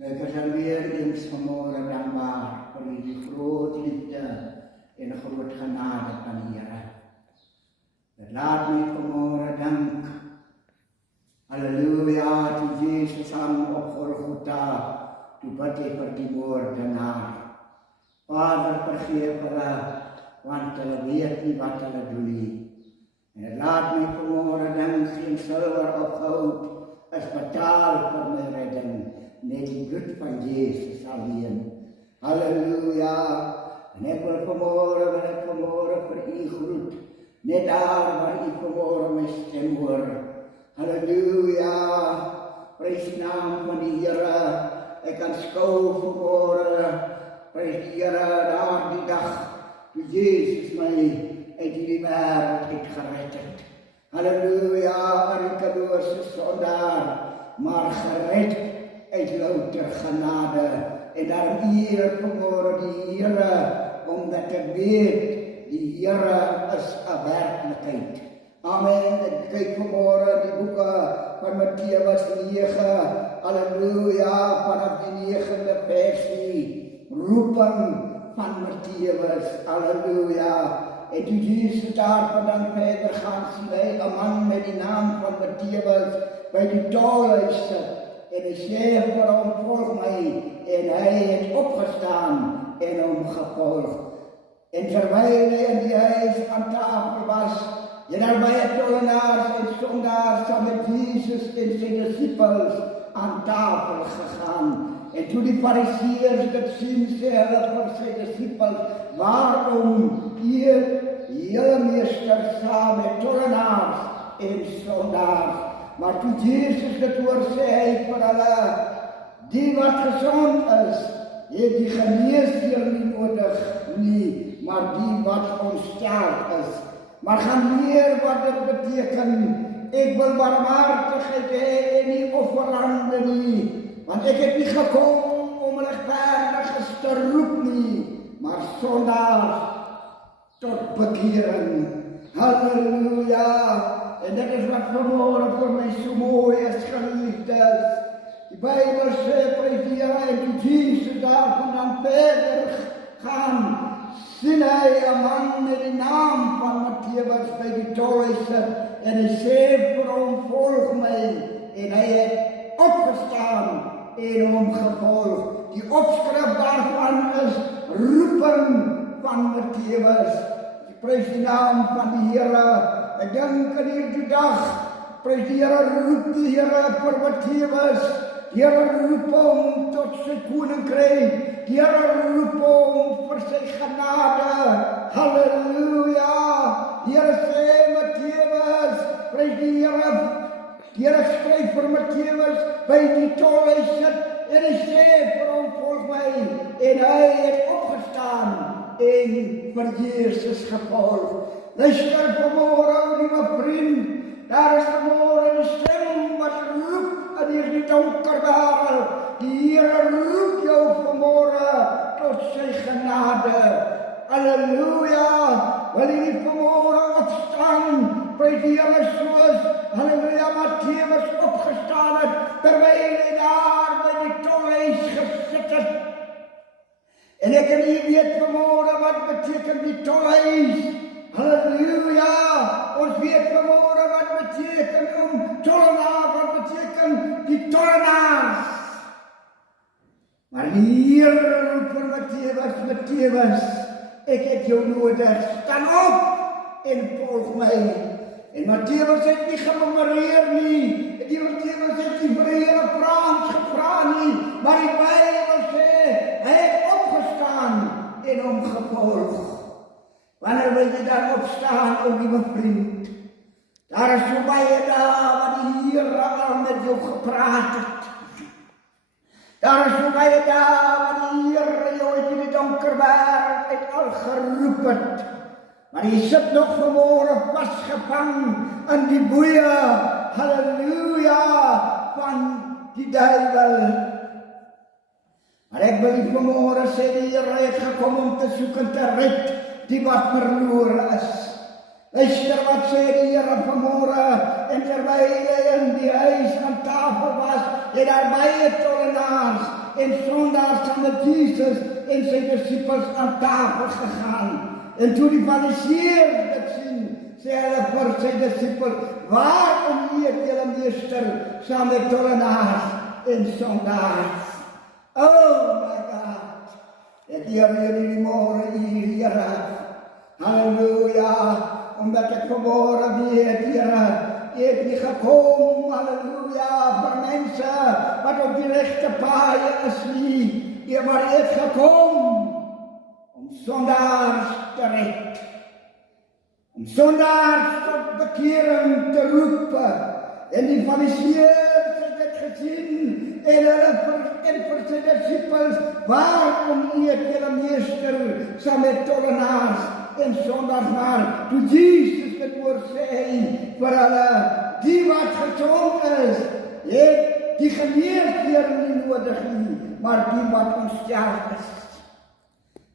Ek is alweer eens vanmorgen dankbaar vir die groot liefde en groot genade van die Here. Dit laat my vanmorgen dank. Halleluja, toe Jesus hang op Golgotha, toe bid hy vir die moordenaar. Vader, vergeef hulle, want hulle weet nie wat hulle doen nie. En dit laat my vanmorgen dank, geen silwer of goud is betaal vir my redding. Net die bloed van Jesus alleen. Halleluja. En ek wil vanmorgen vir u groet. Net daar waar u vanmorgen my stem hoor. Halleluja. Prys die naam van die Here. Ek kan skou vanmorgen. Prys die Here daar die dag toe Jesus my uit die wêreld het gered het. Halleluja. Arkelose sondaar, maar gered uit louter genade, en daarom eer vanmorgen die Here, omdat ek weet, die Here is 'n werklikheid. Amen. Ek kyk vanmorgen die boeke van Matteus 9, halleluja, vanaf die 9de versie, roeping van Matteus, halleluja. En toe Jesus daarvan verder gaan, sien hy 'n man met die naam van Matteus by die tolhuis sit. En hy sê vir hom, volg my, en hy het opgestaan en hom gevolg. En terwyl hy in die huis aan tafel was, het daar baie tollenaars en sondaars saam met Jesus en sy disippels aan tafel gegaan. En toe die Fariseërs dit sien, sê hulle vir sy disippels, waarom eet julle meester saam met tollenaars en sondaars? Maar toe Jesus dit hoor, sê hy vir hulle, die wat gesond is, het die geneesheer nie nodig nie, maar die wat ontsteld is. Maar gaan leer wat dit beteken, ek wil barmhartigheid hê en nie offerande nie, want ek het nie gekom om regverdiges te roep nie, maar sondaars tot bekering. Halleluja. En dit is wat vanmorgen vir my so mooi is, geliefdes. Die Bybel sê, prys die Here, en toe Jesus daarvan verder gaan, sien hy 'n man met die naam van Matteus by die tolhuis sit, en hy sê vir hom, volg my, en hy het opgestaan en hom gevolg. Die opskrif daarvan is roeping van Matteus. Prys die naam van die Here. Ek dink aan hierdie dag, prys die Here, roep die Here vir Matteus. Die Here roep hom tot sy koninkryk. Die Here roep hom vir sy genade. Halleluja. Die Here sê, Matteus, prys die Here. Die Here skryf vir Matteus by die tolhuis sit, en hy sê vir hom, volg my. En hy het opgestaan en vir Jesus gevolg. Luister vanmorgen, liewe vriend, daar is vanmorgen die stem wat roep in hierdie donker wêreld. Die Here roep jou vanmorgen tot sy genade. Halleluja. Wil jy nie vanmorgen opstaan, prys die Here soos, halleluja, Matteus opgestaan het, terwyl hy daar by die tolhuis gesit het. En ek en jy weet vanmorgen wat beteken die tolhuis. Halleluja, ons weet vanmorgen wat beteken om tollenaar, wat beteken die tollenaars. Maar die Here roep vir Matteus, ek het jou nodig, staan op en volg my. En Matteus het nie gememoreer nie, die Matteus het nie vir die Here Frans gevra nie, maar die Bybel sê, hy het opgestaan en hom gevolg. Wanneer wil jy daar opstaan, o liewe vriend? Daar is so baie daar wat die Here al met jou gepraat het. Daar is so baie daar wat die Here jou uit die donker wêreld uit al geroep het. Maar jy sit nog vanmorgen vasgevang in die boeie, halleluja, van die duiwel. Maar ek wil nie vanmorgen sê, die Here het gekom om te soek en te red die wat verloren is. Luister wat sê die Here vanmôre, en terwyl hy in die huis aan tafel was, het daar baie tollenaars en sondaars saam met Jesus en sy disippels aan tafel gegaan. En toe die Fariseërs dit sien, sê hulle vir sy disippels, waarom eet julle meester saam met tollenaars en sondaars? Oh my God, ek hier die môre hier, Here, halleluja, omdat ek vanmôre weet, Here, ek het gekom, halleluja, vir mense wat op die regte paaie is nie, maar ek het gekom om sondaars te red, om sondaars tot bekering te roep. En die Fariseërs het dit gesien en hulle vir sy disippels, waarom eet julle meester saam met tollenaars en sondaars? Maar toe Jesus dit oor sê vir hulle, die wat gesond is, het die geneesheer nie nodig nie, maar die wat ontsteld is.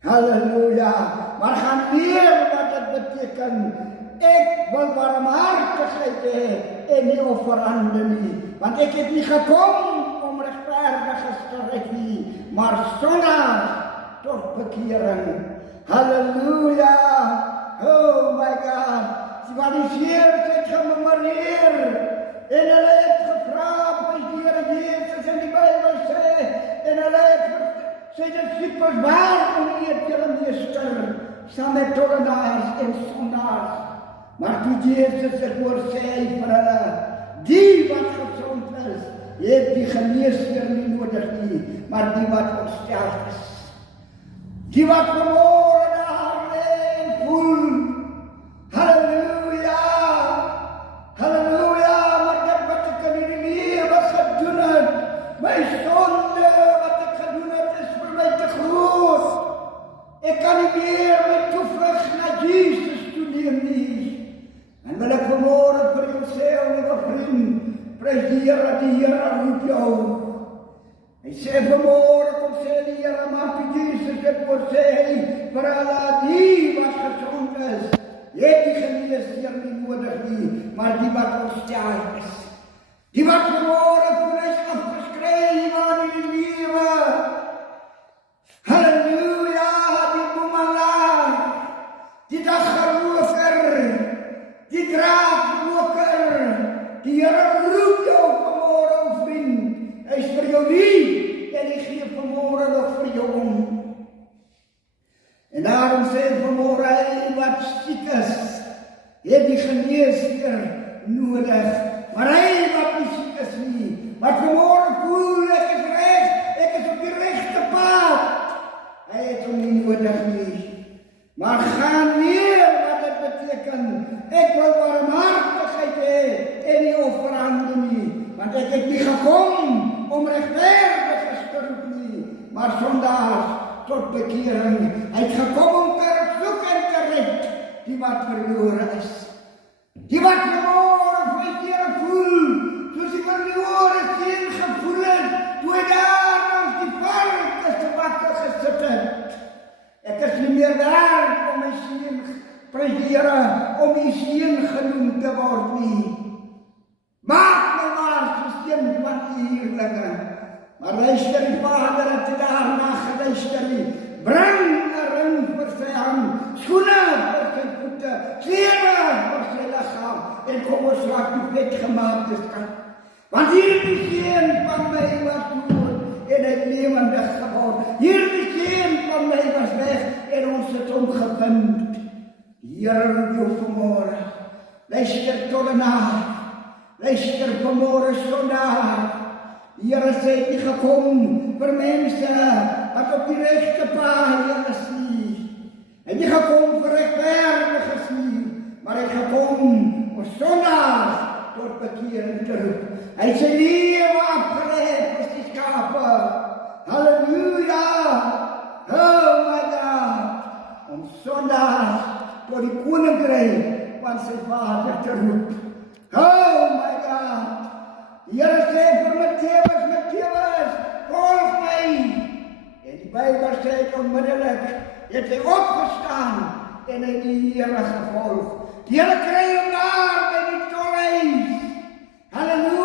Halleluja, maar gaan leer wat dit beteken. Ek wil barmhartigheid hê en nie offerande nie, want ek het nie gekom om regverdiges te red nie, maar sondaars tot bekering. Halleluja, oh my God, die Fariseërs het gememoreer en hulle het gevra vir die Here Jesus in die Bybel sê, en hulle het sy disippels, waarom eet julle meester saam met tollenaars en sondaars? Maar toe Jesus het oor sê vir hulle, die wat gesond is, het die geneesheer nie nodig nie, maar die wat ontsteld is. Die wat vanmôre daar lê en voel, halleluja, halleluja, maar dit wat ek in die lewe gedoen het, my sonde wat ek gedoen het, is vir my te groot. Ek kan nie meer my toevlug na Jesus toeneem nie. En wil ek vanmôre vir jou sê, o my vriend, prys die Here roep jou. Hy sê vanmôre, kom sê die Here, maar toe Jesus dit oor sê, vir hulle die wat gesond is, het die geneesheer nie nodig nie, maar die wat ontsteld is. Die wat vanmôre vir ons afgeskryf aan in die lewe. Halleluja, die boemelaar, die daggeroker, die graafroker, die Here roep jou vanmôre, o vriend. Hy is vir jou lief en hy gee vanmôre nog vir jou om. En daarom sê vanmôre, hy wat siek is, het die geneesheer nodig. Maar hy wat nie siek is nie, maar vanmôre voel ek is reg, ek is op die regte pad. Hy het hom nie nodig nie. Maar gaan leer wat dit beteken. Ek wil barmhartigheid hê en nie offerande nie, want ek het nie gekom om regverdiges te roep nie, maar sondaars tot bekering. Hy het gekom om te soek en te red die wat verlore is. Die wat verlore vir die Here voel, soos die verlore seun gevoel het, toe hy daar langs die varke se bakke gesit het. Ek is nie meer daar om my seun, prys die Here, om die seun genoem te word nie. Maak my maar so seun van die huurlinge. Maar luister, die Vader het daarna geluister nie. Bring 'n ring vir sy hand, skoene vir sy voete, klere vir sy liggaam, en kom ons laat die vetgemaakte skat. Want hierdie seun van my was dood en hy lewendig geword. Hierdie seun van my was weg en ons het hom gevind. Die Here roep jou vanmôre. Luister tollenaar. Luister vanmôre sondaar. Die Here sê hy het gekom vir mense wat op die regte paaie is nie. Hy het nie gekom vir regverdiges nie, maar hy het gekom om sondaars tot bekering te roep. Hy het sy lewe afgelê vir die skape. Halleluja! Oh my God! Om sondaars tot die koninkryk van sy Vader te roep. Oh my God! Die Here sê vir Matteus, volg my. En die Bybel sê onmiddellik, het hy opgestaan en hy die Here gevolg. Die Here kry hom daar by die tolhuis. Halleluja.